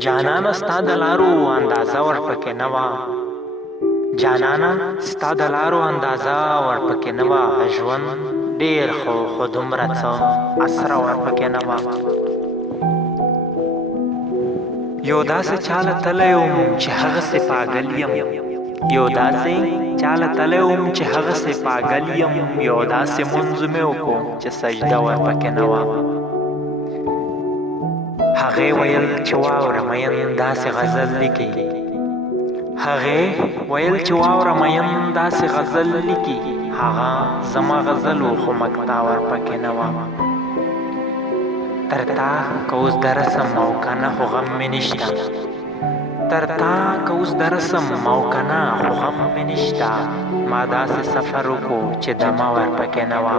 جانانه ستا د لارو اندازه ورپکې نه وه جانانه ستا د لارو اندازه ورپکې نه وه ژوند ډېر خو دومره څه اسره ورپکې نه وه یو داسې چاله تللی وم چې هغسې پاگل یم یو داسې چاله تللی وم چې هغسې پاگل یم یو داسې مونځ مې وکړو چې سجده ورپکې نه وه هغې ویل چې واوره مین داسې غزل لیکي هغې ویل چې واوره مین داسې غزل لیکي هغه زما غزل و خو مقطع ورپکې نه وه تر تا که اوس د رسم او که نه خو غم مې نشته تر تا که اوس د رسم او که نه خو غم مې نشته ما داسې سفر وکړو چې دمه ورپکې نه وه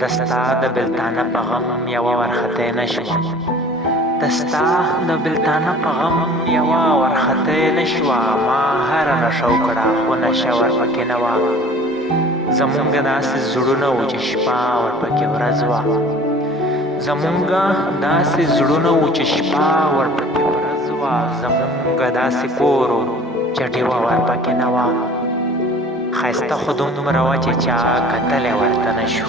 د ستا د بلتانه په غم یوه ورختی نه شوه د ستا د بلتانه په غم یوه ورختی نه شوه ما هره نشه وکړه خو نشه ورپکې نه وه زمونږ داسې زړونه وو چې شپه ورپکې ورځ وه زمونږ داسې زړونه وو چې شپه ورپکې ورځ وه زمونږ داسې کور و چې ډیوه ورپکې نه وه ښایسته خو دومره وه چې چا کتلی ورته نه شو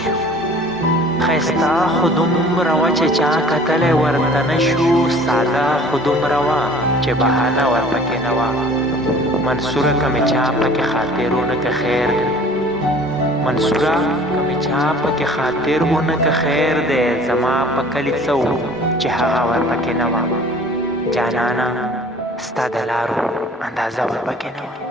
ښایسته خو دومره وه چې چا کتلی ورته نه شو ساده خو دومره وه چې بهانه ورپکې نه وه منصوره که مې چا پکې خاطرونه که خیر دی منصوره که مې چا پکې خاطر ونه که خیر دی زما په کلي څه و چې هغه ورپکې نه وه جانانه ستا د لارو اندازه ورپکې نه وه